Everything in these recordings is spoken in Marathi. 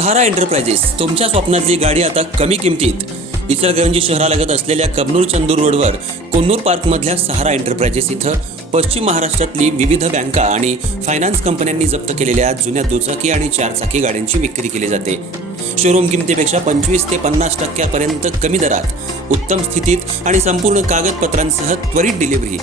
सहारा एंटरप्राइजेस तुमच्या स्वप्नातली गाडी आता कमी किमतीत. इचलकरंजी शहरालगत असलेल्या कबनूर चंदूर रोडवर कोन्नूर पार्कमधल्या सहारा एंटरप्राइजेस इथं पश्चिम महाराष्ट्रातली विविध बँका आणि फायनान्स कंपन्यांनी जप्त केलेल्या जुन्या दुचाकी आणि चारचाकी गाड्यांची विक्री केली जाते. शोरूम किमतीपेक्षा 25 ते 50% कमी दरात, उत्तम स्थितीत आणि संपूर्ण कागदपत्रांसह त्वरित डिलिव्हरी.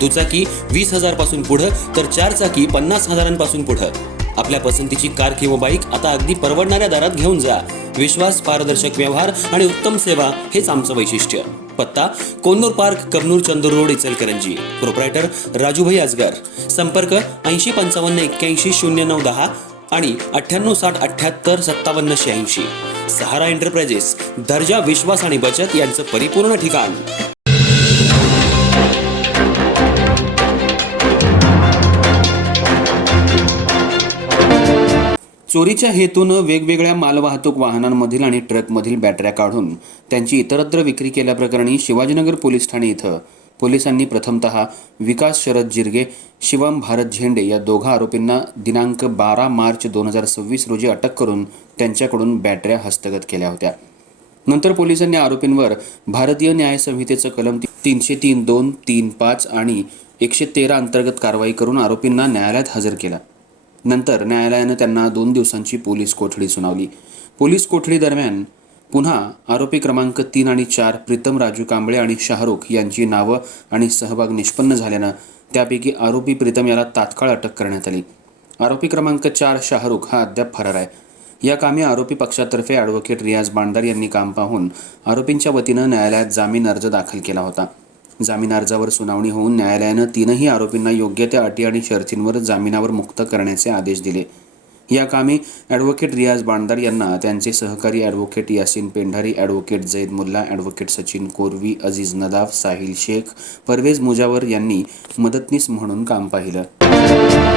दुचाकी 20,000 पासून पुढे तर चारचाकी 50,000 पुढे. आपल्या पसंतीची कार किंवा बाईक आता अगदी परवडणाऱ्या दरात घेऊन जा. विश्वास, पारदर्शक व्यवहार आणि उत्तम सेवा हेच आमचं वैशिष्ट्य. पत्ता Konnur park, Kabnur Chandur road, Ichalkaranji. Proprietor Rajubhai Ajgar. संपर्क 8055810910 आणि 9860785786. सहारा एंटरप्राइजेस, दर्जा, विश्वास आणि बचत यांचं परिपूर्ण ठिकाण. चोरीच्या हेतूनं वेगवेगळ्या मालवाहतूक वाहनांमधील आणि ट्रकमधील बॅटऱ्या काढून त्यांची इतरत्र विक्री केल्याप्रकरणी शिवाजीनगर पोलीस ठाणे इथं पोलिसांनी प्रथमतः विकास शरद जिरगे, शिवम भारत झेंडे या दोघा आरोपींना दिनांक 12 मार्च 2026 रोजी अटक करून त्यांच्याकडून बॅटऱ्या हस्तगत केल्या होत्या. नंतर पोलिसांनी आरोपींवर भारतीय न्याय संहितेचं कलम 303(2), 3(5) आणि 113 अंतर्गत कारवाई करून आरोपींना न्यायालयात हजर केलं. नंतर न्यायालयानं त्यांना 2 दिवसांची पोलीस कोठडी सुनावली. पोलीस कोठडी दरम्यान पुन्हा आरोपी क्रमांक 3 आणि 4 प्रीतम राजू कांबळे आणि शाहरुख यांची नावं आणि सहभाग निष्पन्न झाल्यानं त्यापैकी आरोपी प्रीतम याला तात्काळ अटक करण्यात आली. आरोपी क्रमांक 4 शाहरुख हा अद्याप फरार आहे. या कामी आरोपी पक्षातर्फे ॲडव्होकेट रियाज बांडार यांनी काम पाहून आरोपींच्या वतीनं न्यायालयात जामीन अर्ज दाखल केला होता. जामीन अर्जावर सुनावणी होऊन न्यायालयानं तीनही आरोपींना योग्य त्या अटी आणि शर्तींवर जामिनावर मुक्त करण्याचे आदेश दिले. या कामी ॲडव्होकेट रियाज बांडार यांना त्यांचे सहकारी advocate Yasin Pendhari, advocate Zaid Mulla, advocate Sachin Korvi, Aziz Nadaf, Sahil Shaikh, Parvez Mujawar यांनी मदतनीस म्हणून काम पाहिलं.